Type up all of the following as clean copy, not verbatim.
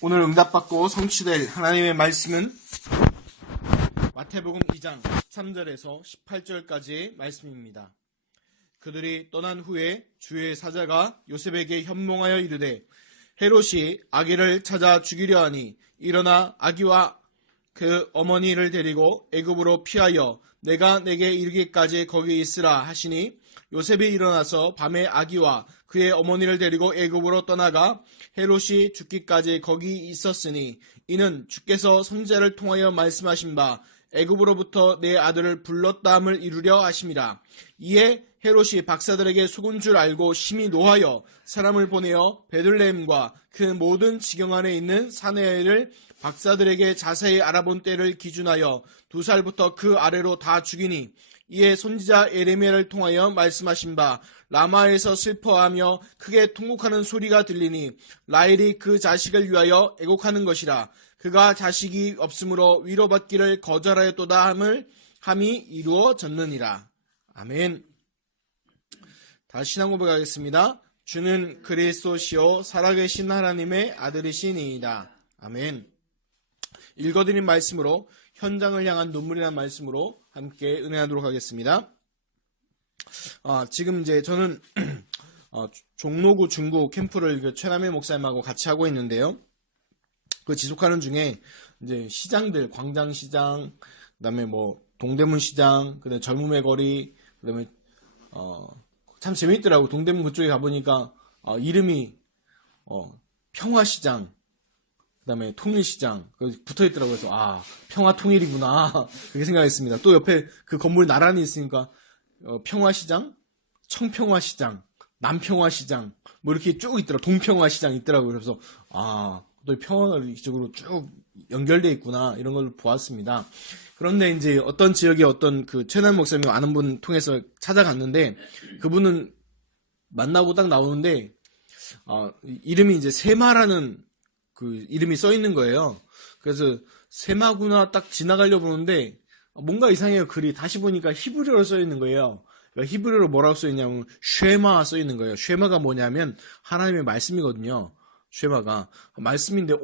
오늘 응답받고 성취될 하나님의 말씀은 마태복음 2장 13절에서 18절까지의 말씀입니다. 그들이 떠난 후에 주의 사자가 요셉에게 현몽하여 이르되 헤롯이 아기를 찾아 죽이려 하니 일어나 아기와 그 어머니를 데리고 애굽으로 피하여 내가 내게 이르기까지 거기 있으라 하시니 요셉이 일어나서 밤에 아기와 그의 어머니를 데리고 애굽으로 떠나가 헤롯이 죽기까지 거기 있었으니 이는 주께서 선지자를 통하여 말씀하신 바 애굽으로부터 내 아들을 불렀다함을 이루려 하심이라. 이에 헤롯이 박사들에게 속은 줄 알고 심히 노하여 사람을 보내어 베들레헴과 그 모든 지경 안에 있는 사내를 박사들에게 자세히 알아본 때를 기준하여 2살부터 그 아래로 다 죽이니 이에 선지자 예레미야를 통하여 말씀하신 바 라마에서 슬퍼하며 크게 통곡하는 소리가 들리니 라헬이 그 자식을 위하여 애곡하는 것이라. 그가 자식이 없으므로 위로받기를 거절하였도다 함이 이루어졌느니라. 아멘. 다시 신앙 고백하겠습니다. 주는 그리스도시요 살아계신 하나님의 아들이시니이다. 아멘. 읽어드린 말씀으로 현장을 향한 눈물이라는 말씀으로 함께 은혜하도록 하겠습니다. 지금 이제 저는 종로구 중구 캠프를 최남일 목사님하고 같이 하고 있는데요. 그 지속하는 중에 이제 시장들, 광장시장, 그다음에 뭐 동대문 시장, 그다음에 젊음의 거리, 그다음에 참 재밌더라고. 동대문 그쪽에 가보니까 이름이 평화시장, 그다음에 통일시장 붙어있더라고요. 그래서 평화통일이구나 그렇게 생각했습니다. 또 옆에 그 건물 나란히 있으니까 평화시장, 청평화시장, 남평화시장 뭐 이렇게 쭉 있더라고요. 동평화시장 있더라고요. 그래서 또 평화가 이쪽으로 쭉 연결되어 있구나 이런 걸 보았습니다. 그런데 이제 어떤 지역에 어떤 그 최남 목사님 아는 분 통해서 찾아갔는데 그분은 만나고 딱 나오는데 이름이 이제 세마라는 그 이름이 써 있는 거예요. 그래서 세마구나 딱 지나가려고 보는데 뭔가 이상해요. 글이 다시 보니까 히브리어로 써 있는 거예요. 그러니까 히브리어로 뭐라고 써 있냐면 쉐마 써 있는 거예요. 쉐마가 뭐냐면 하나님의 말씀이거든요. 쉐마가 말씀인데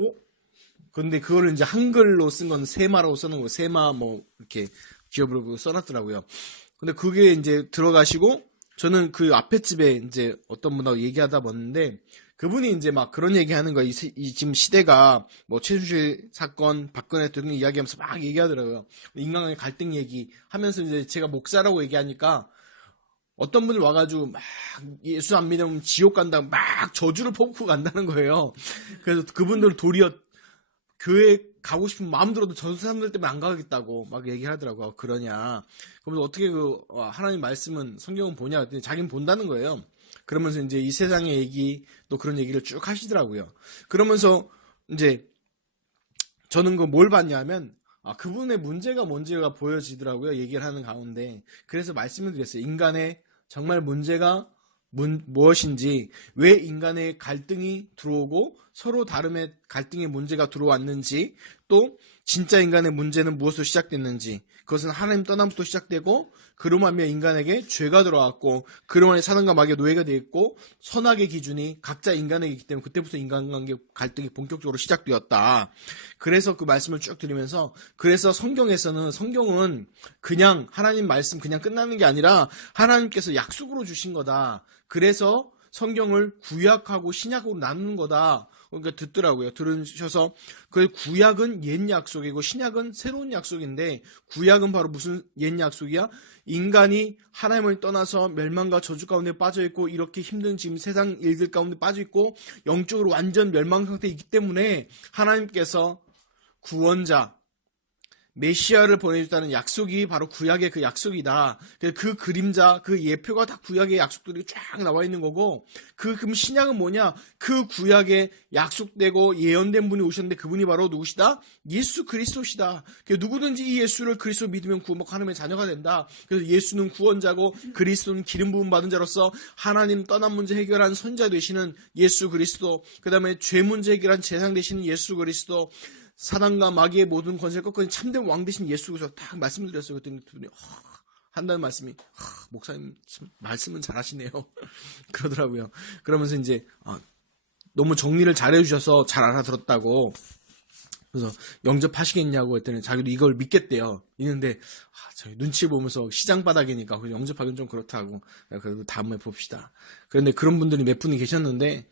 근데 그거를 이제 한글로 쓴 건 세마라고 써놓은 거예요. 세마 뭐 이렇게 기업으로 써놨더라고요. 근데 그게 이제 들어가시고 저는 그 앞에 집에 이제 어떤 분하고 얘기하다 봤는데 그분이 이제 막 그런 얘기 하는 거예요. 이 지금 시대가 뭐 최순실 사건, 박근혜 대통령 이야기하면서 막 얘기하더라고요. 인간관계 갈등 얘기 하면서 이제 제가 목사라고 얘기하니까 어떤 분들 와가지고 막 예수 안 믿으면 지옥 간다고 막 저주를 퍼붓고 간다는 거예요. 그래서 그분들 도리어 교회 가고 싶은 마음 들어도 저 사람들 때문에 안 가겠다고 막 얘기하더라고요. 그러냐. 그러면서 어떻게 하나님 말씀은 성경은 보냐 했더니 자기는 본다는 거예요. 그러면서 이제 이 세상의 얘기 또 그런 얘기를 쭉 하시더라고요. 그러면서 이제 저는 뭘 봤냐면 그분의 문제가 뭔지가 보여지더라고요. 얘기를 하는 가운데. 그래서 말씀을 드렸어요. 인간의 정말 문제가 무엇인지, 왜 인간의 갈등이 들어오고 서로 다름의 갈등의 문제가 들어왔는지, 또 진짜 인간의 문제는 무엇으로 시작됐는지, 그것은 하나님 떠남부터 시작되고 그로 말미암아 인간에게 죄가 들어왔고 그로 말미암아 사단과 마귀의 노예가 되었고 선악의 기준이 각자 인간에게 있기 때문에 그때부터 인간관계 갈등이 본격적으로 시작되었다. 그래서 그 말씀을 쭉 드리면서 그래서 성경은 그냥 하나님 말씀 그냥 끝나는 게 아니라 하나님께서 약속으로 주신 거다. 그래서 성경을 구약하고 신약으로 나누는 거다. 그러니까 듣더라고요. 들으셔서 그 구약은 옛 약속이고 신약은 새로운 약속인데 구약은 바로 무슨 옛 약속이야? 인간이 하나님을 떠나서 멸망과 저주 가운데 빠져있고 이렇게 힘든 지금 세상 일들 가운데 빠져있고 영적으로 완전 멸망 상태에 있기 때문에 하나님께서 구원자 메시아를 보내주다는 약속이 바로 구약의 그 약속이다. 그 그림자, 그 예표가 다 구약의 약속들이 쫙 나와 있는 거고, 그럼 신약은 뭐냐? 그 구약에 약속되고 예언된 분이 오셨는데 그분이 바로 누구시다? 예수 그리스도시다. 누구든지 이 예수를 그리스도 믿으면 하나님의 자녀가 된다. 그래서 예수는 구원자고 그리스도는 기름 부음 받은 자로서 하나님 떠난 문제 해결한 선자 되시는 예수 그리스도, 그 다음에 죄 문제 해결한 제상 되시는 예수 그리스도, 사단과 마귀의 모든 권세를 꺾은 참된 왕 되신 예수 그리스도 딱 말씀드렸어요. 그랬더니 그분이 한다는 말씀이 목사님 말씀은 잘하시네요. 그러더라고요. 그러면서 이제 너무 정리를 잘 해주셔서 잘 알아들었다고. 그래서 영접하시겠냐고 했더니 자기도 이걸 믿겠대요. 있는데 저희 눈치 보면서 시장 바닥이니까 영접하기는 좀 그렇다고. 그래도 다음에 봅시다. 그런데 그런 분들이 몇 분이 계셨는데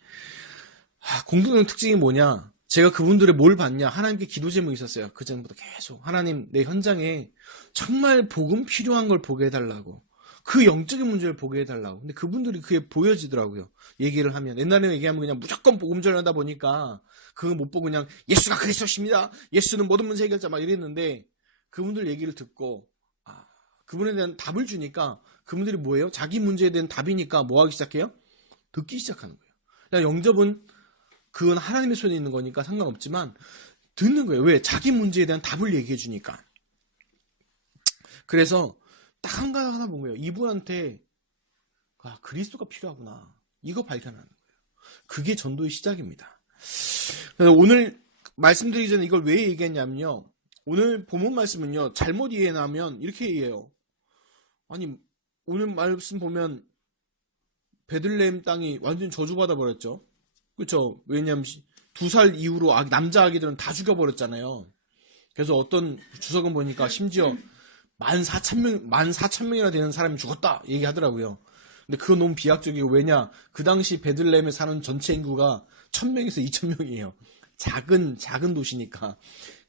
공동형 특징이 뭐냐? 제가 그분들의 뭘 봤냐? 하나님께 기도 제목이 있었어요. 그 전부터 계속 하나님 내 현장에 정말 복음 필요한 걸 보게 해달라고. 그 영적인 문제를 보게 해달라고. 근데 그분들이 그게 보여지더라고요. 얘기를 하면. 옛날에 얘기하면 그냥 무조건 복음 전하다 보니까 그거 못 보고 그냥 예수가 그리스도십니다. 예수는 모든 문제 해결자 막 이랬는데 그분들 얘기를 듣고 그분에 대한 답을 주니까 그분들이 뭐예요? 자기 문제에 대한 답이니까 뭐 하기 시작해요? 듣기 시작하는 거예요. 그러니까 영접은 그건 하나님의 손에 있는 거니까 상관없지만 듣는 거예요. 왜? 자기 문제에 대한 답을 얘기해 주니까. 그래서 딱 한 가지 하나 본 거예요. 이분한테 그리스도가 필요하구나. 이거 발견하는 거예요. 그게 전도의 시작입니다. 그래서 오늘 말씀드리기 전에 이걸 왜 얘기했냐면요. 오늘 본문 말씀은요. 잘못 이해하면 이렇게 이해해요. 아니 오늘 말씀 보면 베들레헴 땅이 완전 저주받아 버렸죠. 그렇죠? 왜냐하면 2살 이후로 남자 아기들은 다 죽여버렸잖아요. 그래서 어떤 주석은 보니까 심지어 14,000명이나 되는 사람이 죽었다 얘기하더라고요. 근데 그건 너무 비약적이고 왜냐? 그 당시 베들레헴에 사는 전체 인구가 1,000명에서 2,000명이에요. 작은 도시니까.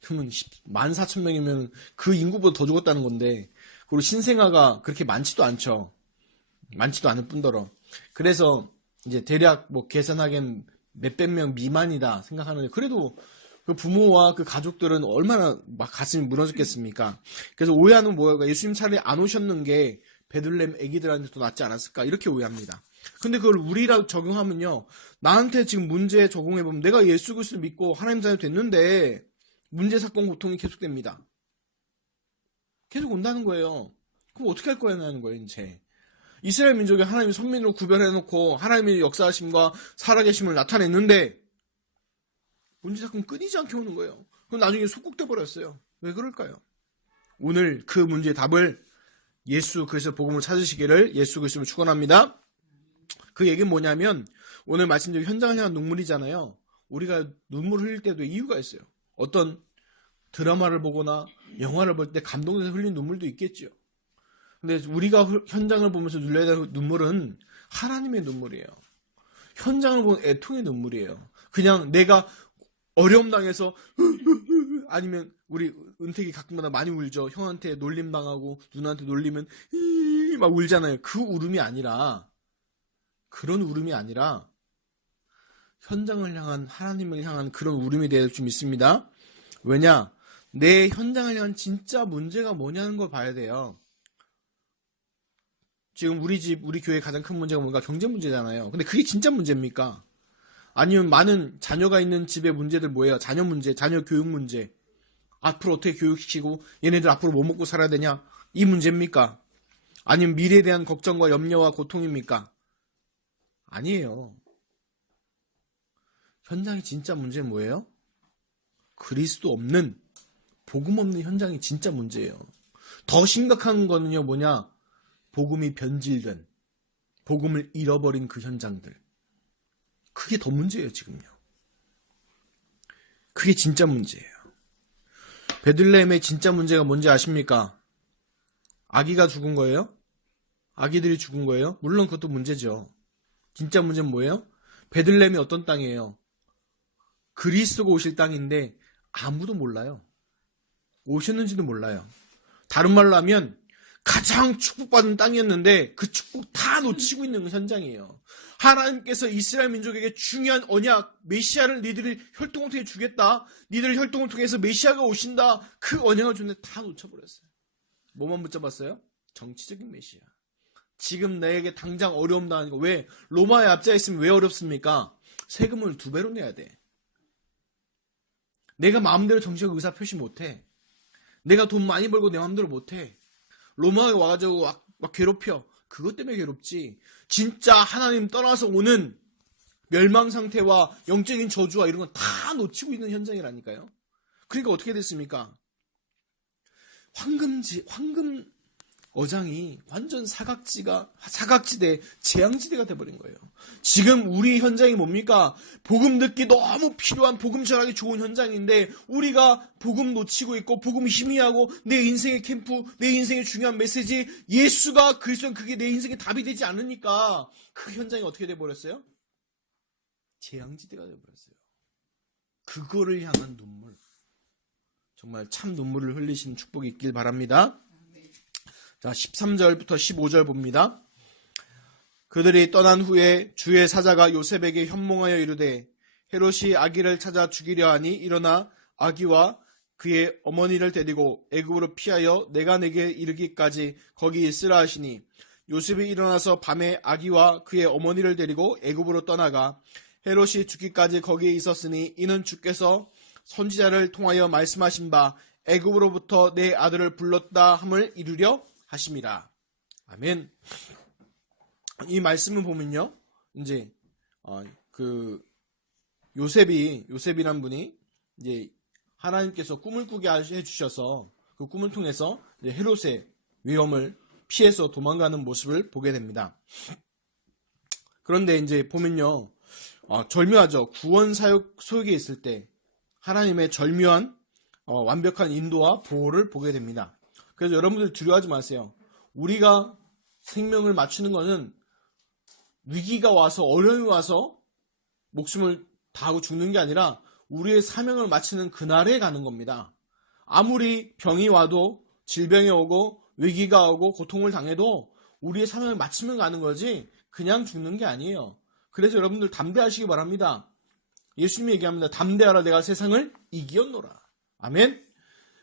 그러면 14,000명이면 그 인구보다 더 죽었다는 건데. 그리고 신생아가 그렇게 많지도 않죠. 많지도 않을 뿐더러. 그래서 이제 대략 뭐 계산하기엔 몇백 명 미만이다 생각하는데 그래도 그 부모와 그 가족들은 얼마나 막 가슴이 무너졌겠습니까? 그래서 오해하는 뭐예요? 예수님 차례 안 오셨는 게 베들레헴 애기들한테 더 낫지 않았을까? 이렇게 오해합니다. 근데 그걸 우리랑 적용하면요. 나한테 지금 문제 적용해보면 내가 예수 그리스도 믿고 하나님 자녀 됐는데 문제, 사건, 고통이 계속됩니다. 계속 온다는 거예요. 그럼 어떻게 할 거냐는 거예요, 이제. 이스라엘 민족이 하나님의 선민으로 구별해놓고 하나님의 역사하심과 살아계심을 나타냈는데 문제 사건 끊이지 않게 오는 거예요. 그럼 나중에 속국돼 버렸어요. 왜 그럴까요? 오늘 그 문제의 답을 예수 그리스도 복음을 찾으시기를 예수 그리스도를 축원합니다. 그 얘기는 뭐냐면 오늘 말씀드린 현장을 향한 눈물이잖아요. 우리가 눈물 흘릴 때도 이유가 있어요. 어떤 드라마를 보거나 영화를 볼 때 감동돼서 흘린 눈물도 있겠죠. 근데 우리가 현장을 보면서 흘려야 될 눈물은 하나님의 눈물이에요. 현장을 보는 애통의 눈물이에요. 그냥 내가 어려움 당해서 아니면 우리 은택이 가끔마다 많이 울죠. 형한테 놀림당하고 누나한테 놀리면 막 울잖아요. 그 울음이 아니라 그런 울음이 아니라 현장을 향한 하나님을 향한 그런 울음이 될 줄 믿습니다. 왜냐? 내 현장을 향한 진짜 문제가 뭐냐는 걸 봐야 돼요. 지금 우리 교회의 가장 큰 문제가 뭔가 경제 문제잖아요. 근데 그게 진짜 문제입니까? 아니면 많은 자녀가 있는 집의 문제들 뭐예요? 자녀 문제, 자녀 교육 문제. 앞으로 어떻게 교육시키고 얘네들 앞으로 뭐 먹고 살아야 되냐? 이 문제입니까? 아니면 미래에 대한 걱정과 염려와 고통입니까? 아니에요. 현장의 진짜 문제는 뭐예요? 그리스도 없는, 복음 없는 현장이 진짜 문제예요. 더 심각한 거는요, 뭐냐? 복음이 변질된, 복음을 잃어버린 그 현장들. 그게 더 문제예요, 지금요. 그게 진짜 문제예요. 베들레헴의 진짜 문제가 뭔지 아십니까? 아기가 죽은 거예요? 아기들이 죽은 거예요? 물론 그것도 문제죠. 진짜 문제는 뭐예요? 베들레헴이 어떤 땅이에요? 그리스도가 오실 땅인데 아무도 몰라요. 오셨는지도 몰라요. 다른 말로 하면 가장 축복받은 땅이었는데 그 축복 다 놓치고 있는 현장이에요. 하나님께서 이스라엘 민족에게 중요한 언약, 메시아를 니들이 혈통을 통해 주겠다. 니들 혈통을 통해서 메시아가 오신다. 그 언약을 줬는데 다 놓쳐버렸어요. 뭐만 붙잡았어요? 정치적인 메시아. 지금 내게 당장 어려움 당하는 거. 왜? 로마의 압제에 있으면 왜 어렵습니까? 세금을 2배로 내야 돼. 내가 마음대로 정치적 의사 표시 못해. 내가 돈 많이 벌고 내 마음대로 못해. 로마가 와가지고 막 괴롭혀. 그것 때문에 괴롭지. 진짜 하나님 떠나서 오는 멸망 상태와 영적인 저주와 이런 건 다 놓치고 있는 현장이라니까요. 그러니까 어떻게 됐습니까? 황금 어장이 완전 사각지대, 재앙지대가 돼버린 거예요. 지금 우리 현장이 뭡니까? 복음 듣기 너무 필요한, 복음 전하기 좋은 현장인데, 우리가 복음 놓치고 있고, 복음 희미하고, 내 인생의 캠프, 내 인생의 중요한 메시지, 예수가 그리스도는 그게 내 인생의 답이 되지 않으니까, 그 현장이 어떻게 돼버렸어요? 재앙지대가 돼버렸어요. 그거를 향한 눈물. 정말 참 눈물을 흘리시는 축복이 있길 바랍니다. 자, 13절부터 15절 봅니다. 그들이 떠난 후에 주의 사자가 요셉에게 현몽하여 이르되 헤롯이 아기를 찾아 죽이려 하니 일어나 아기와 그의 어머니를 데리고 애굽으로 피하여 내가 내게 이르기까지 거기 있으라 하시니 요셉이 일어나서 밤에 아기와 그의 어머니를 데리고 애굽으로 떠나가 헤롯이 죽기까지 거기에 있었으니 이는 주께서 선지자를 통하여 말씀하신 바 애굽으로부터 내 아들을 불렀다 함을 이루려 하심이라. 아멘. 이 말씀을 보면요, 이제 요셉이란 분이 이제 하나님께서 꿈을 꾸게 해주셔서 그 꿈을 통해서 이제 헤롯의 위험을 피해서 도망가는 모습을 보게 됩니다. 그런데 이제 보면요, 절묘하죠. 구원 사역 속에 있을 때 하나님의 절묘한 완벽한 인도와 보호를 보게 됩니다. 그래서 여러분들 두려워하지 마세요. 우리가 생명을 맞추는 것은 위기가 와서 어려움이 와서 목숨을 다하고 죽는 게 아니라 우리의 사명을 마치는 그날에 가는 겁니다. 아무리 병이 와도 질병이 오고 위기가 오고 고통을 당해도 우리의 사명을 마치면 가는 거지 그냥 죽는 게 아니에요. 그래서 여러분들 담대하시기 바랍니다. 예수님이 얘기합니다. 담대하라 내가 세상을 이기었노라. 아멘.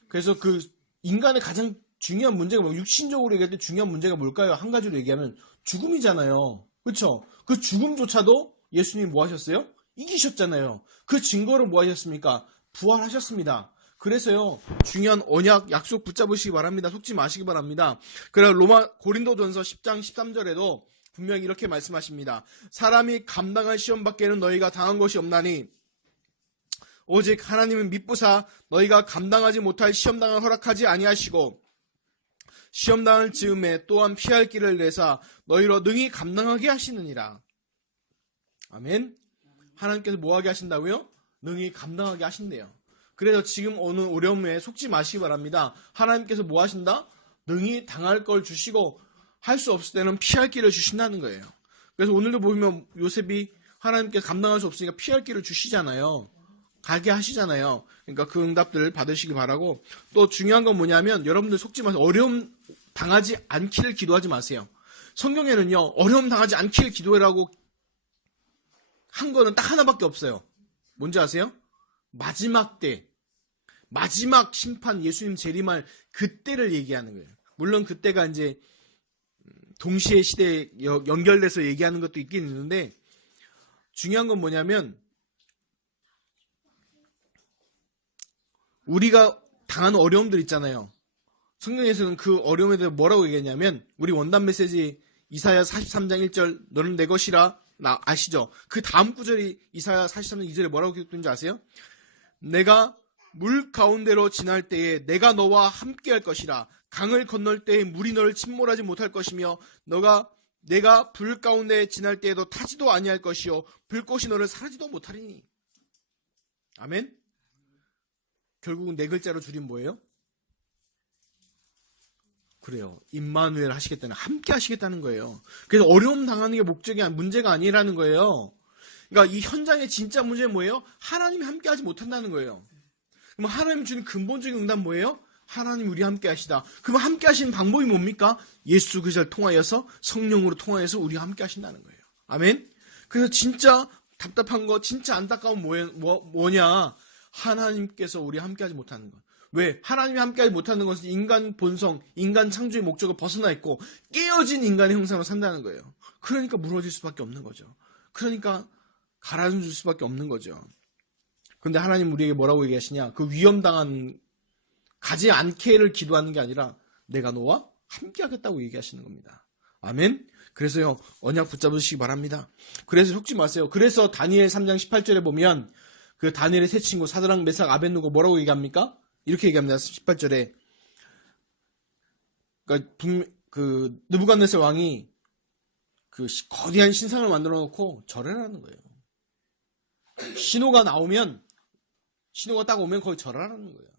그래서 그 인간의 가장 중요한 문제가 육신적으로 얘기할 때 중요한 문제가 뭘까요? 한 가지로 얘기하면 죽음이잖아요. 그렇죠? 그 죽음조차도 예수님이 뭐 하셨어요? 이기셨잖아요. 그 증거로 뭐 하셨습니까? 부활하셨습니다. 그래서요, 중요한 언약, 약속 붙잡으시기 바랍니다. 속지 마시기 바랍니다. 그래서 고린도전서 10장 13절에도 분명히 이렇게 말씀하십니다. 사람이 감당할 시험 밖에는 너희가 당한 것이 없나니 오직 하나님은 미쁘사 너희가 감당하지 못할 시험당을 허락하지 아니하시고 시험당할 즈음에 또한 피할 길을 내사 너희로 능히 감당하게 하시느니라. 아멘. 하나님께서 뭐하게 하신다고요? 능히 감당하게 하신대요. 그래서 지금 오는 어려움에 속지 마시기 바랍니다. 하나님께서 뭐 하신다? 능히 당할 걸 주시고 할 수 없을 때는 피할 길을 주신다는 거예요. 그래서 오늘도 보면 요셉이 하나님께서 감당할 수 없으니까 피할 길을 주시잖아요. 가게 하시잖아요. 그러니까 그 응답들을 받으시기 바라고, 또 중요한 건 뭐냐면 여러분들 속지 마세요. 어려움 당하지 않기를 기도하지 마세요. 성경에는요, 어려움 당하지 않기를 기도해라고 한 거는 딱 하나밖에 없어요. 뭔지 아세요? 마지막 때, 마지막 심판, 예수님 재림할 그때를 얘기하는 거예요. 물론 그때가 이제 동시에 시대에 연결돼서 얘기하는 것도 있긴 있는데, 중요한 건 뭐냐면 우리가 당하는 어려움들 있잖아요. 성경에서는 그 어려움에 대해서 뭐라고 얘기했냐면, 우리 원단 메시지 이사야 43장 1절 너는 내 것이라 아시죠? 그 다음 구절이 이사야 43장 2절에 뭐라고 기록된지 아세요? 내가 물 가운데로 지날 때에 내가 너와 함께 할 것이라. 강을 건널 때에 물이 너를 침몰하지 못할 것이며 내가 불 가운데 지날 때에도 타지도 아니할 것이요 불꽃이 너를 사르지도 못하리니. 아멘. 결국은 네 글자로 줄인 뭐예요? 그래요. 임마누엘 하시겠다는, 함께 하시겠다는 거예요. 그래서 어려움 당하는 게 문제가 아니라는 거예요. 그러니까 이 현장의 진짜 문제는 뭐예요? 하나님이 함께 하지 못한다는 거예요. 그럼 하나님 주는 근본적인 응답 뭐예요? 하나님 우리 함께 하시다. 그럼 함께 하시는 방법이 뭡니까? 예수 그리스도를 통하여서, 성령으로 통하여서 우리가 함께 하신다는 거예요. 아멘. 그래서 진짜 답답한 거, 진짜 안타까운 뭐냐? 하나님께서 우리 함께 하지 못하는 것. 왜? 하나님이 함께하지 못하는 것은 인간 본성, 인간 창조의 목적을 벗어나 있고 깨어진 인간의 형상으로 산다는 거예요. 그러니까 무너질 수밖에 없는 거죠. 그러니까 가라앉을 수밖에 없는 거죠. 그런데 하나님 우리에게 뭐라고 얘기하시냐? 그 위험당한 가지 않게를 기도하는 게 아니라 내가 너와 함께 하겠다고 얘기하시는 겁니다. 아멘. 그래서요, 언약 붙잡으시기 바랍니다. 그래서 속지 마세요. 그래서 다니엘 3장 18절에 보면 그 다니엘의 세 친구 사드락 메삭 아벳느고 뭐라고 얘기합니까? 이렇게 얘기합니다. 18절에. 그러니까 그 느부갓네살 왕이 그 거대한 신상을 만들어 놓고 절하라는 거예요. 신호가 딱 오면 거기 절하라는 거예요.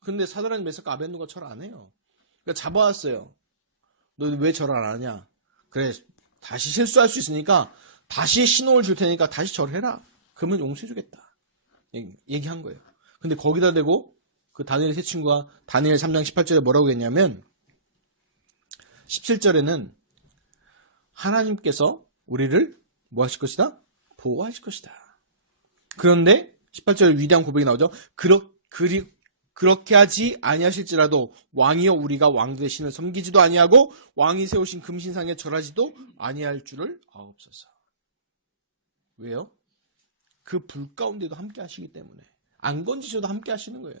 근데 사드락 메삭 아벤누가 절 안 해요. 그러니까 잡아왔어요. 너 왜 절 안 하냐? 그래, 다시 실수할 수 있으니까 다시 신호를 줄 테니까 다시 절해라. 그러면 용서해주겠다. 얘기한 거예요. 근데 거기다 대고 그 다니엘 세 친구가 다니엘 3장 18절에 뭐라고 했냐면 17절에는 하나님께서 우리를 뭐 하실 것이다? 보호하실 것이다. 그런데 18절에 위대한 고백이 나오죠. 그렇게 하지 아니하실지라도 왕이여 우리가 왕들의 신을 섬기지도 아니하고 왕이 세우신 금신상에 절하지도 아니할 줄을 아옵소서. 왜요? 그 불 가운데도 함께 하시기 때문에 안 건지셔도 함께 하시는 거예요.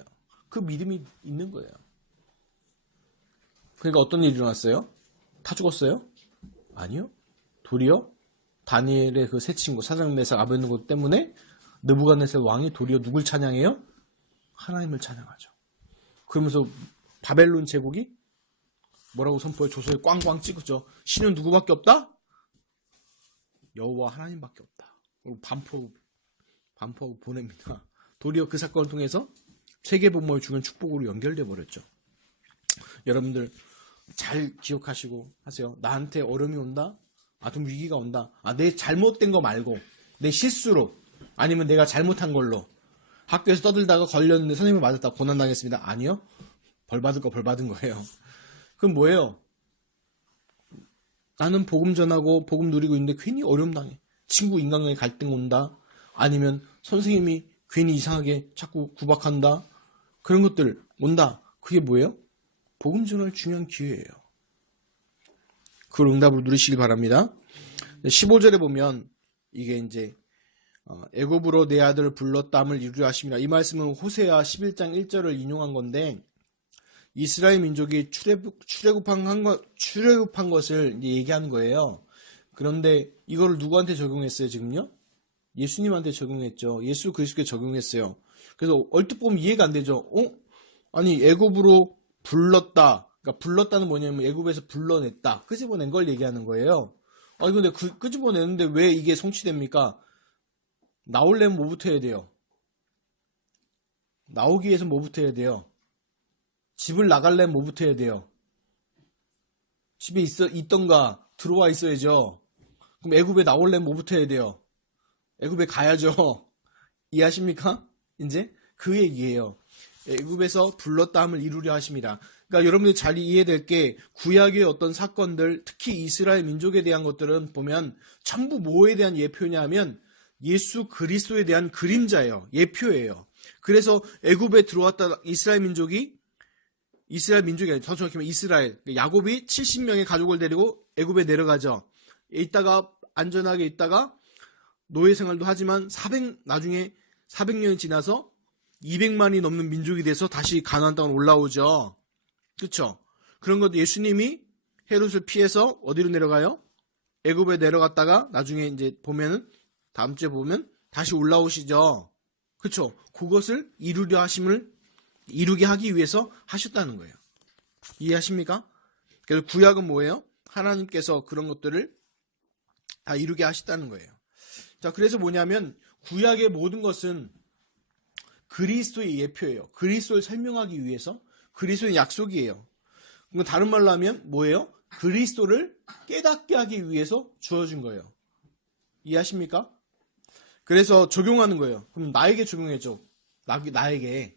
그 믿음이 있는 거예요. 그러니까 어떤 일이 일어났어요? 다 죽었어요? 아니요. 도리어 다니엘의 그 세 친구 사드락 메삭 아벤누고 때문에 느부갓네살 왕이 도리어 누굴 찬양해요? 하나님을 찬양하죠. 그러면서 바벨론 제국이 뭐라고 선포해? 조서에 꽝꽝 찍었죠. 신은 누구밖에 없다? 여호와 하나님밖에 없다. 그리고 반포하고 보냅니다. 도리어 그 사건을 통해서 세계 복음을 주는 축복으로 연결돼 버렸죠. 여러분들 잘 기억하시고 하세요. 나한테 어려움이 온다? 좀 위기가 온다. 내 잘못된 거 말고 내 실수로 아니면 내가 잘못한 걸로 학교에서 떠들다가 걸렸는데 선생님이 맞았다 고난당했습니다. 아니요. 벌 받을 거 벌 받은 거예요. 그럼 뭐예요? 나는 복음 전하고 복음 누리고 있는데 괜히 어려움 당해. 친구 인간관계 갈등 온다. 아니면 선생님이 괜히 이상하게 자꾸 구박한다. 그런 것들 온다. 그게 뭐예요? 복음 전할 중요한 기회예요. 그걸 응답으로 누리시길 바랍니다. 15절에 보면 이게 이제 애굽으로 내 아들을 불렀담을 이루려 하심이라. 이 말씀은 호세아 11장 1절을 인용한 건데 이스라엘 민족이 출애굽한 것을 얘기하는 거예요. 그런데 이거를 누구한테 적용했어요, 지금요? 예수님한테 적용했죠. 예수 그리스도께 적용했어요. 그래서 얼핏 보면 이해가 안 되죠. 아니 애굽으로 불렀다. 그러니까 불렀다는 뭐냐면 애굽에서 불러냈다. 끄집어낸 걸 얘기하는 거예요. 근데 끄집어내는데 왜 이게 성취됩니까? 나오려면 뭐부터 해야 돼요? 나오기 위해서 뭐부터 해야 돼요? 집을 나가려면 뭐부터 해야 돼요? 집에 있던가 들어와 있어야죠. 그럼 애굽에 나오려면 뭐부터 해야 돼요? 애굽에 가야죠. 이해하십니까? 이제 그 얘기예요. 애굽에서 불렀다함을 이루려 하십니다. 그러니까 여러분들이 잘 이해될 게 구약의 어떤 사건들, 특히 이스라엘 민족에 대한 것들은 보면 전부 뭐에 대한 예표냐 하면 예수 그리스도에 대한 그림자예요. 예표예요. 그래서 애굽에 들어왔다 이스라엘 민족이 아니라 더 정확히 말하면 이스라엘 야곱이 70명의 가족을 데리고 애굽에 내려가죠. 있다가 안전하게 있다가 노예 생활도 하지만 나중에 400년이 지나서 200만이 넘는 민족이 돼서 다시 가나안 땅으로 올라오죠. 그렇죠? 그런 것도 예수님이 헤롯을 피해서 어디로 내려가요? 애굽에 내려갔다가 나중에 이제 보면은 다음 주에 보면 다시 올라오시죠. 그렇죠? 그것을 이루게 하기 위해서 하셨다는 거예요. 이해하십니까? 그래서 구약은 뭐예요? 하나님께서 그런 것들을 다 이루게 하셨다는 거예요. 자, 그래서 뭐냐면 구약의 모든 것은 그리스도의 예표예요. 그리스도를 설명하기 위해서 그리스도의 약속이에요. 다른 말로 하면 뭐예요? 그리스도를 깨닫게 하기 위해서 주어진 거예요. 이해하십니까? 그래서 적용하는 거예요. 그럼 나에게 적용해줘. 나에게.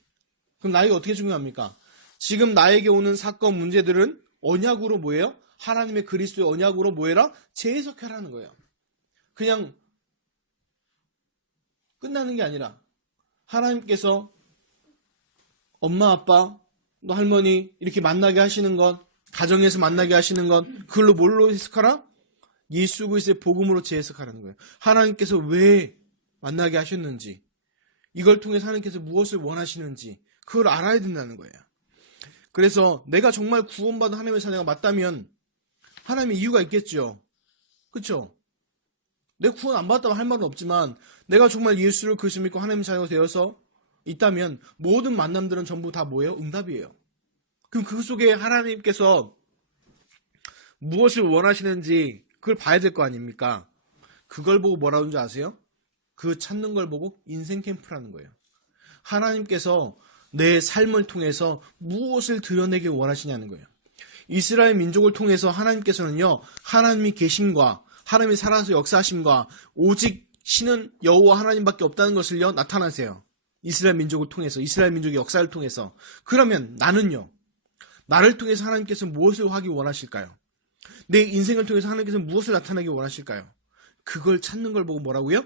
그럼 나에게 어떻게 적용합니까? 지금 나에게 오는 사건 문제들은 언약으로 뭐예요? 하나님의 그리스도의 언약으로 뭐해라? 재해석하라는 거예요. 그냥 끝나는 게 아니라 하나님께서 엄마, 아빠, 너 할머니 이렇게 만나게 하시는 것, 가정에서 만나게 하시는 것, 그걸로 뭘로 해석하라? 예수 그리스도의 복음으로 재해석하라는 거예요. 하나님께서 왜 만나게 하셨는지, 이걸 통해서 하나님께서 무엇을 원하시는지 그걸 알아야 된다는 거예요. 그래서 내가 정말 구원받은 하나님의 자녀가 맞다면 하나님의 이유가 있겠죠. 그렇죠? 내 구원 안 받았다면 할 말은 없지만 내가 정말 예수를 그리스도 믿고 하나님의 자녀가 되어서 있다면 모든 만남들은 전부 다 뭐예요? 응답이에요. 그럼 그 속에 하나님께서 무엇을 원하시는지 그걸 봐야 될 거 아닙니까? 그걸 보고 뭐라고 하는지 아세요? 그 찾는 걸 보고 인생 캠프라는 거예요. 하나님께서 내 삶을 통해서 무엇을 드러내기 원하시냐는 거예요. 이스라엘 민족을 통해서 하나님께서는요, 하나님이 계심과 하나님이 살아서 역사하심과 오직 신은 여호와 하나님밖에 없다는 것을요 나타나세요. 이스라엘 민족을 통해서, 이스라엘 민족의 역사를 통해서. 그러면 나는요, 나를 통해서 하나님께서 무엇을 하기 원하실까요? 내 인생을 통해서 하나님께서 무엇을 나타나기 원하실까요? 그걸 찾는 걸 보고 뭐라고요?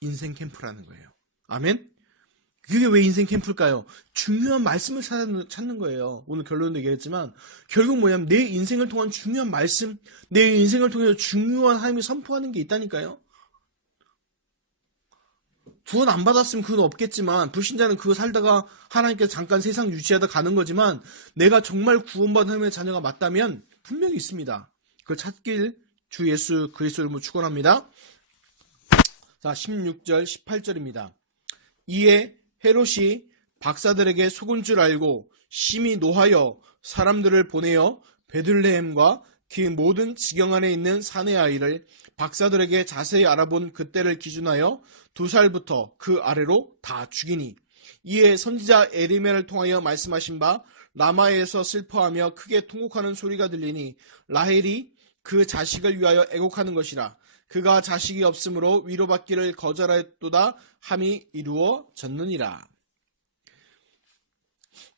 인생 캠프라는 거예요. 아멘? 그게 왜 인생 캠프일까요? 중요한 말씀을 찾는 거예요. 오늘 결론도 얘기했지만 결국 뭐냐면 내 인생을 통한 중요한 말씀, 내 인생을 통해서 중요한 하나님이 선포하는 게 있다니까요. 구원 안 받았으면 그건 없겠지만 불신자는 그거 살다가 하나님께서 잠깐 세상 유지하다 가는 거지만 내가 정말 구원받은 하나님의 자녀가 맞다면 분명히 있습니다. 그걸 찾길 주 예수 그리스도 이름으로 축원합니다. 자, 16절 18절입니다. 이에 헤롯이 박사들에게 속은 줄 알고 심히 노하여 사람들을 보내어 베들레헴과 그 모든 지경 안에 있는 사내 아이를 박사들에게 자세히 알아본 그때를 기준하여 2살부터 그 아래로 다 죽이니, 이에 선지자 에레미야를 통하여 말씀하신 바 라마에서 슬퍼하며 크게 통곡하는 소리가 들리니 라헬이 그 자식을 위하여 애곡하는 것이라. 그가 자식이 없으므로 위로받기를 거절하였도다 함이 이루어졌느니라.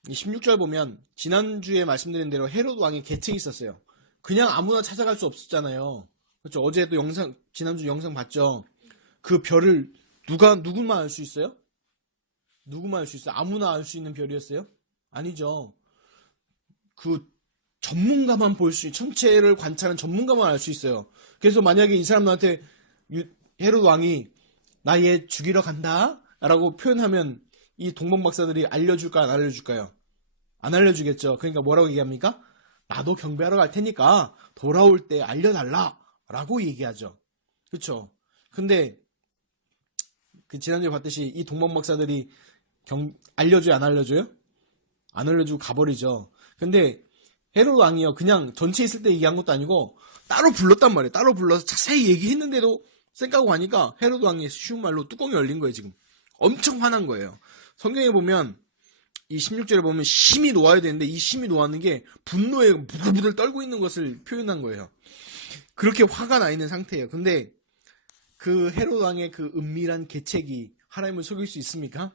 16절 보면 지난주에 말씀드린 대로 헤롯 왕의 계책이 있었어요. 그냥 아무나 찾아갈 수 없었잖아요. 그렇죠? 어제도 지난주 영상 봤죠? 그 별을 누구만 알 수 있어요? 누구만 알 수 있어요? 아무나 알 수 있는 별이었어요? 아니죠. 그 전문가만 볼 수, 천체를 관찰하는 전문가만 알 수 있어요. 그래서 만약에 이 사람들한테 헤롯 왕이 나 얘 죽이러 간다 라고 표현하면 이 동방박사들이 알려줄까 안 알려줄까요? 안 알려주겠죠. 그러니까 뭐라고 얘기합니까? 나도 경배하러 갈 테니까 돌아올 때 알려달라 라고 얘기하죠. 그렇죠? 근데 그 지난주에 봤듯이 이 동방박사들이 알려줘요 안 알려줘요? 안 알려주고 가버리죠. 근데 헤롯 왕이요, 그냥 전체 있을 때 얘기한 것도 아니고 따로 불렀단 말이에요. 따로 불러서 자세히 얘기했는데도 쌩까고 가니까 헤롯 왕이 쉬운 말로 뚜껑이 열린 거예요. 지금 엄청 화난 거예요. 성경에 보면 이 16절에 보면 심히 놓아야 되는데 이 심히 놓았는 게 분노에 부들부들 떨고 있는 것을 표현한 거예요. 그렇게 화가 나 있는 상태예요. 근데 그 헤롯 왕의 그 은밀한 계책이 하나님을 속일 수 있습니까?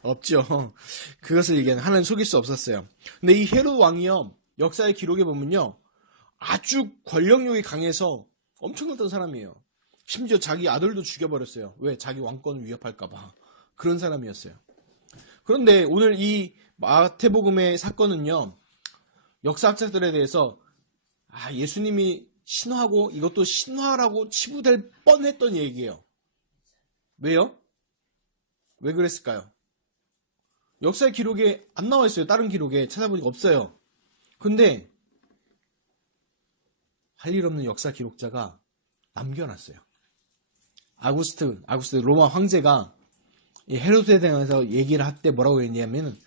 없죠. 그것을 얘기하는, 하나님 속일 수 없었어요. 근데 이 헤롯 왕이요, 역사의 기록에 보면요, 아주 권력욕이 강해서 엄청났던 사람이에요. 심지어 자기 아들도 죽여버렸어요. 왜? 자기 왕권을 위협할까봐. 그런 사람이었어요. 그런데 오늘 이 마태복음의 사건은요, 역사학자들에 대해서 예수님이 신화고 이것도 신화라고 치부될 뻔했던 얘기예요. 왜요? 왜 그랬을까요? 역사의 기록에 안 나와 있어요. 다른 기록에 찾아보니까 없어요. 근데 할 일 없는 역사 기록자가 남겨놨어요. 아구스트 로마 황제가 이 헤롯에 대해서 얘기를 할 때 뭐라고 했냐면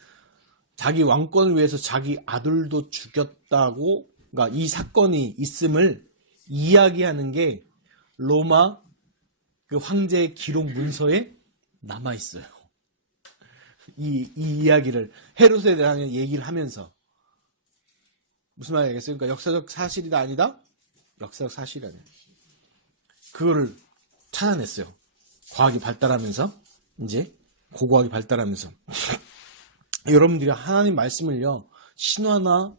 자기 왕권을 위해서 자기 아들도 죽였다고, 그러니까 이 사건이 있음을 이야기하는 게 로마 그 황제의 기록 문서에 남아 있어요. 이 이야기를 헤롯에 대한 얘기를 하면서 무슨 말이겠어요? 그러니까 역사적 사실이다 아니다? 역사적 사실이 아니에요. 그거를 찾아냈어요. 과학이 발달하면서, 이제 고고학이 발달하면서. 여러분들이 하나님 말씀을요, 신화나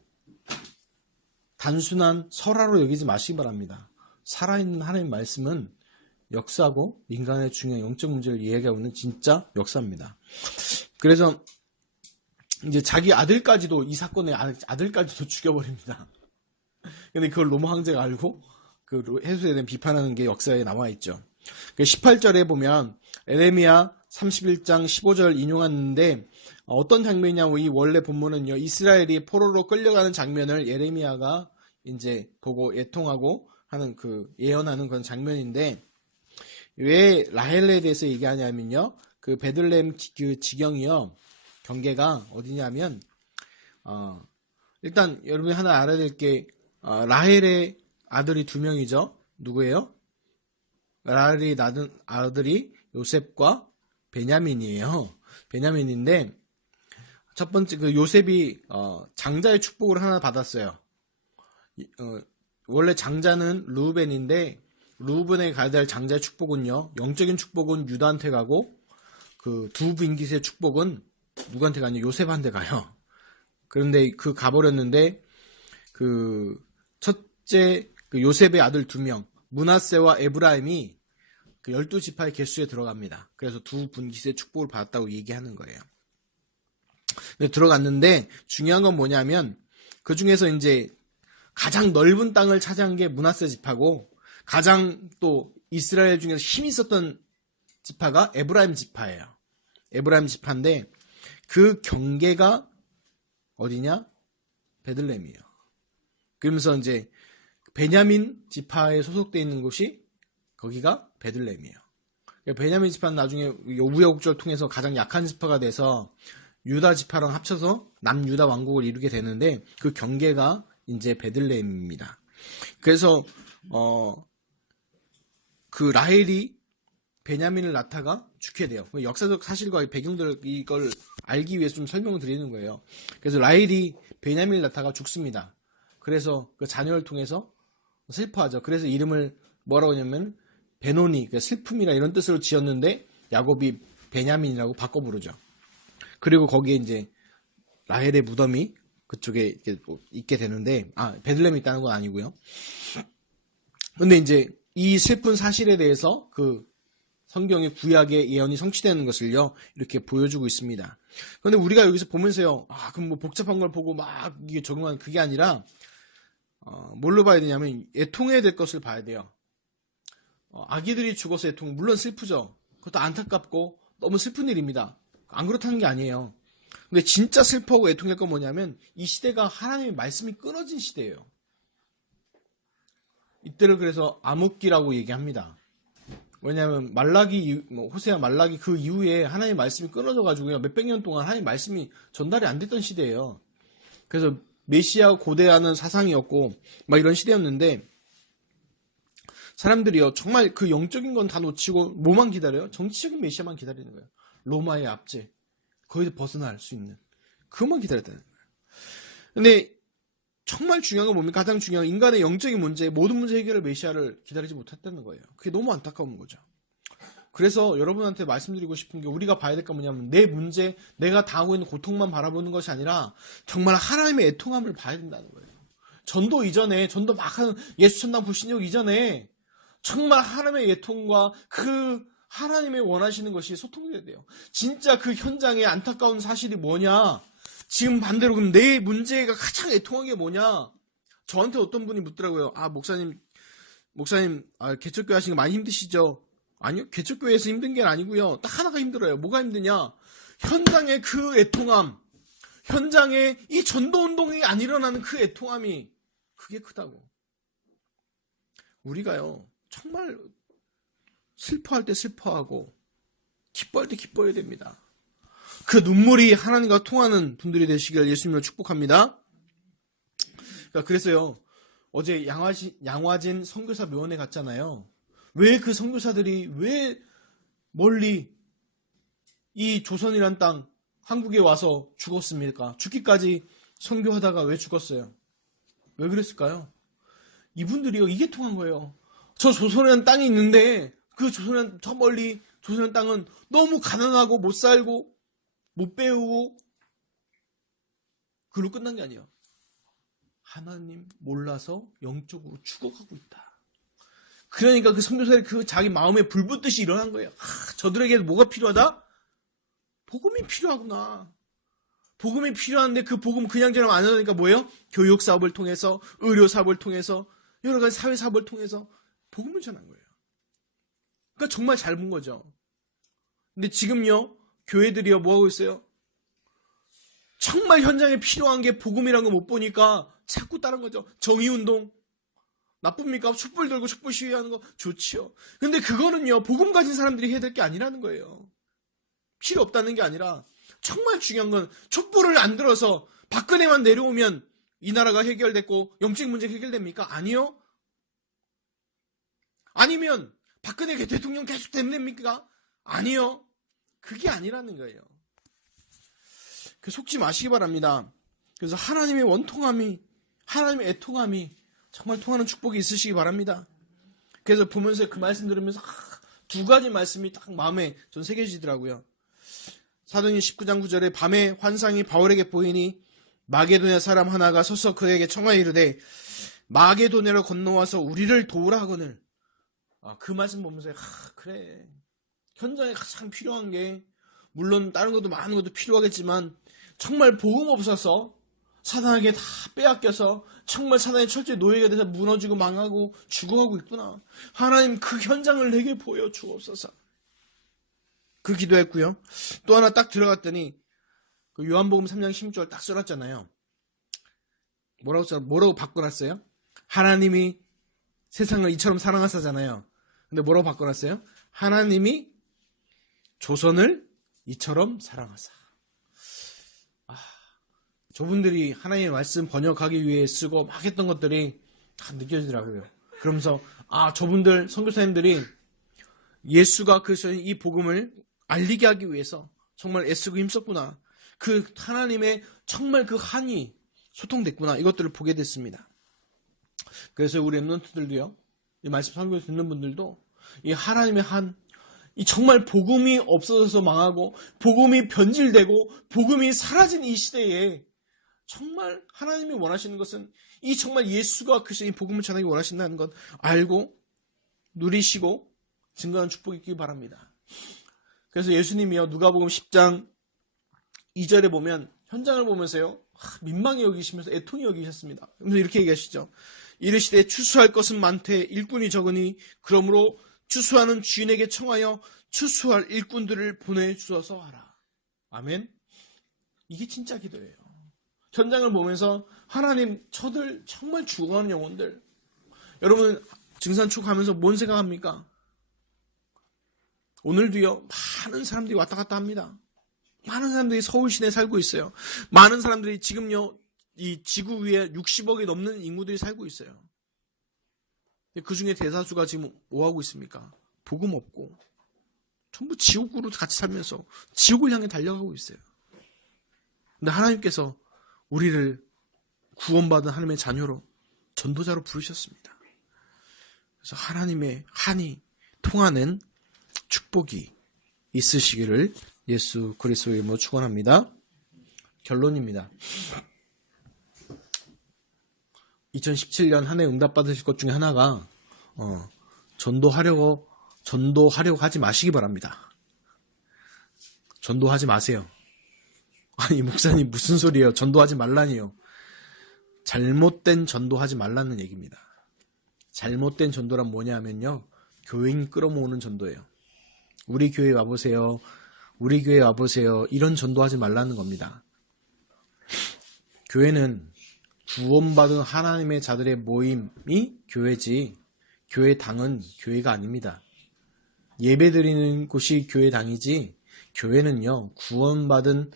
단순한 설화로 여기지 마시기 바랍니다. 살아있는 하나님 말씀은 역사고 인간의 중요한 영적 문제를 이야기하고 있는 진짜 역사입니다. 그래서 이제 자기 아들까지도, 이 사건의 아들까지도 죽여버립니다. 근데 그걸 로마 황제가 알고 그 헤롯에 대한 비판하는 게 역사에 나와있죠. 18절에 보면 에레미야 31장 15절 인용하는데 어떤 장면이냐고, 이 원래 본문은요, 이스라엘이 포로로 끌려가는 장면을 에레미야가 이제 보고 애통하고 하는 그 예언하는 그런 장면인데, 왜 라헬에 대해서 얘기하냐면요, 그 베들레헴 그 지경이요, 경계가 어디냐면 일단 여러분이 하나 알아야 될 게 라헬의 아들이 두 명이죠. 누구예요? 라헬이 낳은 아들이 요셉과 베냐민이에요. 베냐민인데 첫 번째 그 요셉이 장자의 축복을 하나 받았어요. 원래 장자는 르우벤인데 르우벤에 가야 될 장자의 축복은요. 영적인 축복은 유다한테 가고 그 두 빈깃의 축복은 누구한테 가냐? 요셉한테 가요. 그런데 그 가버렸는데 그 첫째 그 요셉의 아들 두 명 므낫세와 에브라임이 그 12지파의 개수에 들어갑니다. 그래서 두 분깃의 축복을 받았다고 얘기하는 거예요. 근데 들어갔는데 중요한 건 뭐냐면 그 중에서 이제 가장 넓은 땅을 차지한 게 므낫세 지파고 가장 또 이스라엘 중에서 힘이 있었던 지파가 에브라임 지파예요. 에브라임 지파인데 그 경계가 어디냐? 베들레헴이에요. 그러면서 이제 베냐민 지파에 소속되어 있는 곳이 거기가 베들레헴이에요. 베냐민 지파는 나중에 우여곡절을 통해서 가장 약한 지파가 돼서 유다 지파랑 합쳐서 남유다 왕국을 이루게 되는데 그 경계가 이제 베들레헴입니다. 그래서 그 라헬이 베냐민을 낳다가 죽게 돼요. 역사적 사실과 배경들 이걸 알기 위해서 좀 설명을 드리는 거예요. 그래서 라헬이 베냐민을 낳다가 죽습니다. 그래서 그 자녀를 통해서 슬퍼하죠. 그래서 이름을 뭐라고 하냐면 베노니, 슬픔이나 이런 뜻으로 지었는데 야곱이 베냐민이라고 바꿔 부르죠. 그리고 거기에 이제 라헬의 무덤이 그쪽에 있게 되는데 베들레헴에 있다는 건 아니고요. 근데 이제 이 슬픈 사실에 대해서 그 성경의 구약의 예언이 성취되는 것을요 이렇게 보여주고 있습니다. 그런데 우리가 여기서 보면서요, 그럼 뭐 복잡한 걸 보고 막 이게 적용하는 그게 아니라 뭘로 봐야 되냐면 애통해야 될 것을 봐야 돼요. 아기들이 죽어서 애통 물론 슬프죠. 그것도 안타깝고 너무 슬픈 일입니다. 안 그렇다는 게 아니에요. 근데 진짜 슬퍼하고 애통할 건 뭐냐면 이 시대가 하나님의 말씀이 끊어진 시대예요. 이때를 그래서 암흑기라고 얘기합니다. 왜냐하면 말라기, 호세아 말라기 그 이후에 하나님의 말씀이 끊어져가지고요 몇백 년 동안 하나님의 말씀이 전달이 안 됐던 시대예요. 그래서 메시아 고대하는 사상이었고 막 이런 시대였는데 사람들이요 정말 그 영적인 건 다 놓치고 뭐만 기다려요? 정치적인 메시아만 기다리는 거예요. 로마의 압제 거기서 벗어날 수 있는 그것만 기다렸다는 거예요. 근데 정말 중요한 건 뭡니까? 가장 중요한 인간의 영적인 문제, 모든 문제 해결을 메시아를 기다리지 못했다는 거예요. 그게 너무 안타까운 거죠. 그래서 여러분한테 말씀드리고 싶은 게 우리가 봐야 될 건 뭐냐면 내 문제, 내가 당하고 있는 고통만 바라보는 것이 아니라 정말 하나님의 애통함을 봐야 된다는 거예요. 전도 이전에, 전도 막 하는 예수 천당 불신욕 이전에 정말 하나님의 애통과 그 하나님의 원하시는 것이 소통돼야 돼요. 진짜 그 현장의 안타까운 사실이 뭐냐? 지금 반대로 그럼 내 문제가 가장 애통한 게 뭐냐? 저한테 어떤 분이 묻더라고요. 목사님, 개척교회 하시는 거 많이 힘드시죠? 아니요, 개척교회에서 힘든 게 아니고요. 딱 하나가 힘들어요. 뭐가 힘드냐? 현장의 그 애통함, 현장에 이 전도운동이 안 일어나는 그 애통함이 그게 크다고. 우리가요, 정말 슬퍼할 때 슬퍼하고 기뻐할 때 기뻐해야 됩니다. 그 눈물이 하나님과 통하는 분들이 되시길 예수님으로 축복합니다. 그래서요 어제 양화진 선교사 묘원에 갔잖아요. 왜 그 선교사들이 왜 멀리 이 조선이란 땅 한국에 와서 죽었습니까? 죽기까지 선교하다가 왜 죽었어요? 왜 그랬을까요? 이분들이요 이게 통한 거예요. 저 조선이란 땅이 있는데 그 조선이란 저 멀리 조선이란 땅은 너무 가난하고 못 살고 못 배우고 그걸로 끝난 게 아니에요. 하나님 몰라서 영적으로 죽어가고 있다. 그러니까 그 선교사들이 그 자기 마음에 불붙듯이 일어난 거예요. 저들에게 뭐가 필요하다? 복음이 필요하구나. 복음이 필요한데 그 복음 그냥저냥 안 하니까 뭐예요? 교육 사업을 통해서, 의료 사업을 통해서, 여러 가지 사회 사업을 통해서 복음을 전한 거예요. 그러니까 정말 잘 본 거죠. 근데 지금요 교회들이요 뭐하고 있어요? 정말 현장에 필요한 게 복음이라는 거 못 보니까 자꾸 다른 거죠. 정의운동 나쁩니까? 촛불 들고 촛불 시위하는 거 좋지요. 근데 그거는요 복음 가진 사람들이 해야 될 게 아니라는 거예요. 필요 없다는 게 아니라 정말 중요한 건 촛불을 안 들어서 박근혜만 내려오면 이 나라가 해결됐고 영적 문제 해결됩니까? 아니요. 아니면 박근혜 대통령 계속 되면 됩니까? 아니요. 그게 아니라는 거예요. 속지 마시기 바랍니다. 그래서 하나님의 원통함이, 하나님의 애통함이 정말 통하는 축복이 있으시기 바랍니다. 그래서 보면서 그 말씀 들으면서 두 가지 말씀이 딱 마음에 전 새겨지더라고요. 사도행전 19장 9절에 밤에 환상이 바울에게 보이니 마게도냐 사람 하나가 서서 그에게 청하여 이르되 마게도냐로 건너와서 우리를 도우라 하거늘. 그 말씀 보면서 그래. 현장에 가장 필요한 게 물론 다른 것도 많은 것도 필요하겠지만 정말 복음 없어서 사단에게 다 빼앗겨서 정말 사단의 철저히 노예가 돼서 무너지고 망하고 죽어가고 있구나. 하나님 그 현장을 내게 보여주옵소서. 그 기도했고요. 또 하나 딱 들어갔더니 그 요한복음 3장 16절 딱 써놨잖아요. 뭐라고 바꿔놨어요? 하나님이 세상을 이처럼 사랑하사잖아요. 근데 뭐라고 바꿔놨어요? 하나님이 조선을 이처럼 사랑하사. 저분들이 하나님의 말씀 번역하기 위해 쓰고 막 했던 것들이 다 느껴지더라고요. 그러면서 저분들 선교사님들이 예수가 그래서 이 복음을 알리게 하기 위해서 정말 애쓰고 힘썼구나. 그 하나님의 정말 그 한이 소통됐구나. 이것들을 보게 됐습니다. 그래서 우리 랩런트들도요. 이 말씀 선교 듣는 분들도 이 하나님의 한, 이 정말 복음이 없어져서 망하고 복음이 변질되고 복음이 사라진 이 시대에 정말 하나님이 원하시는 것은 이 정말 예수가 그리스도 이 복음을 전하기 원하신다는 것 알고 누리시고 증거하는 축복이 있기 바랍니다. 그래서 예수님이요 누가복음 10장 2절에 보면 현장을 보면서요 민망히 여기시면서 애통히 여기셨습니다. 그래서 이렇게 얘기하시죠. 이르시되 추수할 것은 많되 일꾼이 적으니 그러므로 추수하는 주인에게 청하여 추수할 일꾼들을 보내주어서 하라. 아멘. 이게 진짜 기도예요. 현장을 보면서 하나님 저들 정말 죽어가는 영혼들. 여러분 증산축 하면서 뭔 생각합니까? 오늘도요 많은 사람들이 왔다 갔다 합니다. 많은 사람들이 서울 시내에 살고 있어요. 많은 사람들이 지금요 이 지구 위에 60억이 넘는 인구들이 살고 있어요. 그 중에 대다수가 지금 뭐 하고 있습니까? 복음 없고 전부 지옥으로 같이 살면서 지옥을 향해 달려가고 있어요. 근데 하나님께서 우리를 구원받은 하나님의 자녀로 전도자로 부르셨습니다. 그래서 하나님의 한이 통하는 축복이 있으시기를 예수 그리스도의 이름으로 축원합니다. 결론입니다. 2017년 한 해 응답받으실 것 중에 하나가 전도하려고 하지 마시기 바랍니다. 전도하지 마세요. 아니 목사님 무슨 소리예요? 전도하지 말라니요. 잘못된 전도하지 말라는 얘기입니다. 잘못된 전도란 뭐냐면요. 교인 끌어모으는 전도예요. 우리 교회 와보세요. 우리 교회 와보세요. 이런 전도하지 말라는 겁니다. 교회는 구원받은 하나님의 자들의 모임이 교회지 교회 당은 교회가 아닙니다. 예배드리는 곳이 교회 당이지 교회는요. 구원받은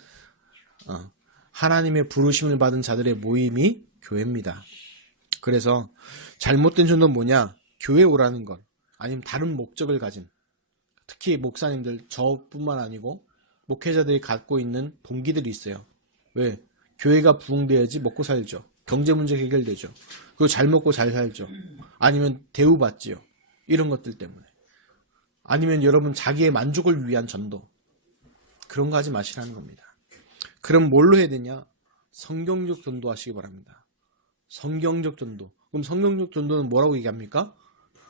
하나님의 부르심을 받은 자들의 모임이 교회입니다. 그래서 잘못된 전도는 뭐냐? 교회 오라는 것 아니면 다른 목적을 가진 특히 목사님들 저뿐만 아니고 목회자들이 갖고 있는 동기들이 있어요. 왜? 교회가 부흥돼야지 먹고 살죠. 경제 문제 해결되죠. 그리고 잘 먹고 잘 살죠. 아니면 대우받지요. 이런 것들 때문에. 아니면 여러분 자기의 만족을 위한 전도. 그런 거 하지 마시라는 겁니다. 그럼 뭘로 해야 되냐? 성경적 전도 하시기 바랍니다. 성경적 전도. 그럼 성경적 전도는 뭐라고 얘기합니까?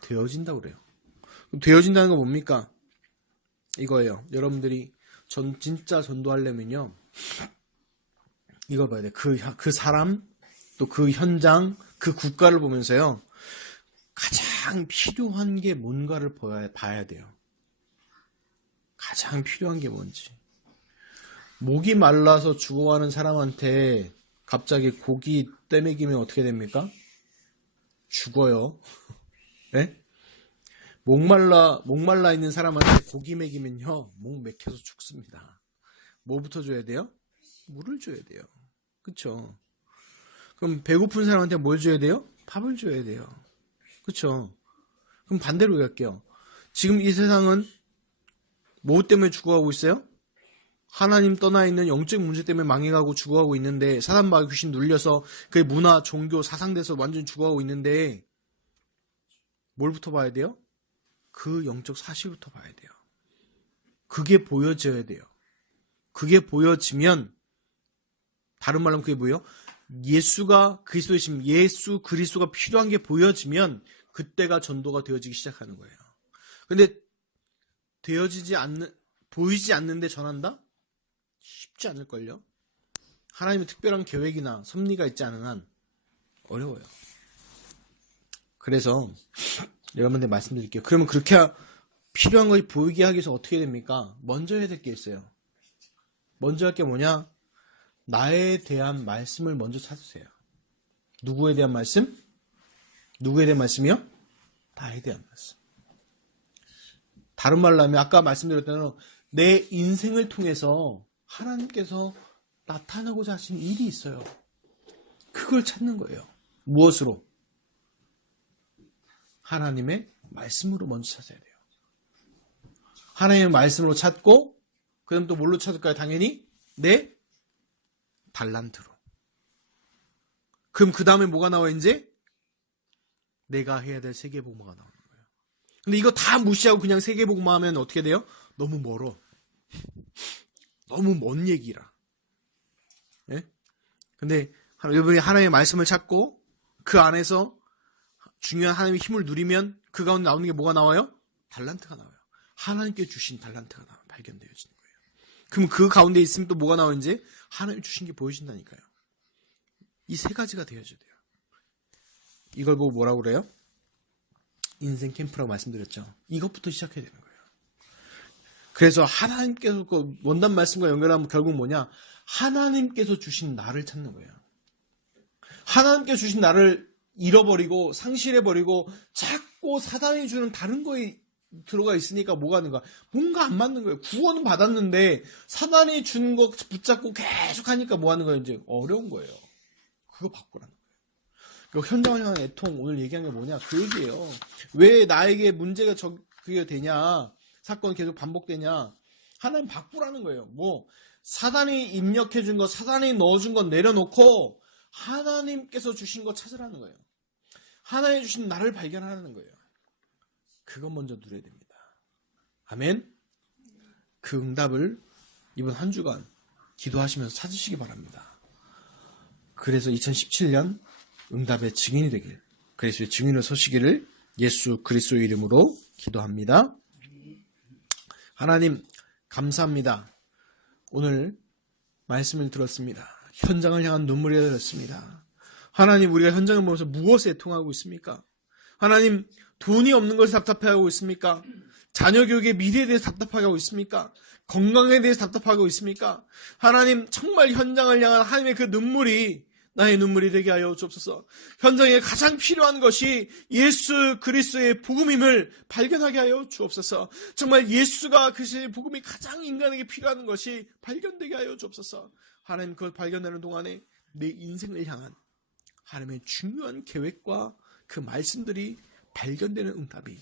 되어진다고 그래요. 그럼 되어진다는 건 뭡니까? 이거예요. 여러분들이 진짜 전도하려면요. 이걸 봐야 돼. 그 사람, 또 그 현장, 그 국가를 보면서요. 가장 필요한 게 뭔가를 봐야 돼요. 가장 필요한 게 뭔지. 목이 말라서 죽어가는 사람한테 갑자기 고기 떼먹이면 어떻게 됩니까? 죽어요. 네? 목말라 있는 사람한테 고기 먹이면요. 목 맥혀서 죽습니다. 뭐부터 줘야 돼요? 물을 줘야 돼요. 그쵸? 그럼 배고픈 사람한테 뭘 줘야 돼요? 밥을 줘야 돼요. 그쵸? 그럼 반대로 얘기할게요. 지금 이 세상은 뭐 때문에 죽어가고 있어요? 하나님 떠나 있는 영적 문제 때문에 망해가고 죽어가고 있는데, 사단마귀 귀신 눌려서 그의 문화, 종교, 사상돼서 완전히 죽어가고 있는데, 뭘부터 봐야 돼요? 그 영적 사실부터 봐야 돼요. 그게 보여져야 돼요. 그게 보여지면, 다른 말로 하면 그게 뭐예요? 예수가 그리스도이심, 예수 그리스도가 필요한 게 보여지면 그때가 전도가 되어지기 시작하는 거예요. 근데 보이지 않는데 전한다? 쉽지 않을걸요? 하나님의 특별한 계획이나 섭리가 있지 않은 한 어려워요. 그래서 여러분들 말씀드릴게요. 그러면 그렇게 필요한 것이 보이게 하기 위해서 어떻게 됩니까? 먼저 해야 될 게 있어요. 먼저 할 게 뭐냐? 나에 대한 말씀을 먼저 찾으세요. 누구에 대한 말씀? 누구에 대한 말씀이요? 나에 대한 말씀. 다른 말로 하면 아까 말씀드렸던 대로 내 인생을 통해서 하나님께서 나타나고자 하신 일이 있어요. 그걸 찾는 거예요. 무엇으로? 하나님의 말씀으로 먼저 찾아야 돼요. 하나님의 말씀으로 찾고, 그 다음 또 뭘로 찾을까요? 당연히 내 달란트로. 그럼 그 다음에 뭐가 나와? 이제 내가 해야 될 세계복음화가 나오는 거예요. 근데 이거 다 무시하고 그냥 세계복음화 하면 어떻게 돼요? 너무 멀어. 너무 먼 얘기라. 예? 근데 여러분이 하나님의 말씀을 찾고 그 안에서 중요한 하나님의 힘을 누리면 그 가운데 나오는 게 뭐가 나와요? 달란트가 나와요. 하나님께 주신 달란트가 발견되어지는 거예요. 그럼 그 가운데 있으면 또 뭐가 나와요? 이제 하나님 주신 게 보여진다니까요. 이 세 가지가 되어져야 돼요. 이걸 보고 뭐라고 그래요? 인생 캠프라고 말씀드렸죠. 이것부터 시작해야 되는 거예요. 그래서 하나님께서 그 원단 말씀과 연결하면 결국 뭐냐? 하나님께서 주신 나를 찾는 거예요. 하나님께서 주신 나를 잃어버리고 상실해버리고 자꾸 사단이 주는 다른 거에 들어가 있으니까 뭐가 하는가? 뭔가 안 맞는 거예요. 구원은 받았는데 사단이 준 거 붙잡고 계속 하니까 뭐 하는 거예요? 이제 어려운 거예요. 그거 바꾸라는 거예요. 그러니까 현장을 향한 애통, 오늘 얘기한 게 뭐냐? 그 얘기예요. 왜 나에게 문제가 그게 되냐? 사건이 계속 반복되냐? 하나님 바꾸라는 거예요. 뭐 사단이 입력해 준 거, 사단이 넣어준 건 내려놓고 하나님께서 주신 거 찾으라는 거예요. 하나님 주신 나를 발견하라는 거예요. 그건 먼저 누려야 됩니다. 아멘. 그 응답을 이번 한 주간 기도하시면서 찾으시기 바랍니다. 그래서 2017년 응답의 증인이 되길, 그리스도의 증인으로 서시기를 예수 그리스도의 이름으로 기도합니다. 하나님 감사합니다. 오늘 말씀을 들었습니다. 현장을 향한 눈물이 흘렀습니다. 하나님, 우리가 현장을 보면서 무엇에 애통하고 있습니까? 하나님, 돈이 없는 것에 답답해하고 있습니까? 자녀 교육의 미래에 대해서 답답하고 있습니까? 건강에 대해서 답답하고 있습니까? 하나님, 정말 현장을 향한 하나님의 그 눈물이 나의 눈물이 되게 하여 주옵소서. 현장에 가장 필요한 것이 예수 그리스도의 복음임을 발견하게 하여 주옵소서. 정말 예수가 그리스도의 복음이 가장 인간에게 필요한 것이 발견되게 하여 주옵소서. 하나님, 그걸 발견되는 동안에 내 인생을 향한 하나님의 중요한 계획과 그 말씀들이 발견되는 응답이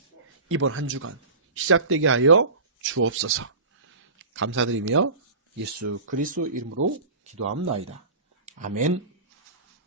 이번 한 주간 시작되게 하여 주옵소서. 감사드리며 예수 그리스도 이름으로 기도합나이다. 아멘.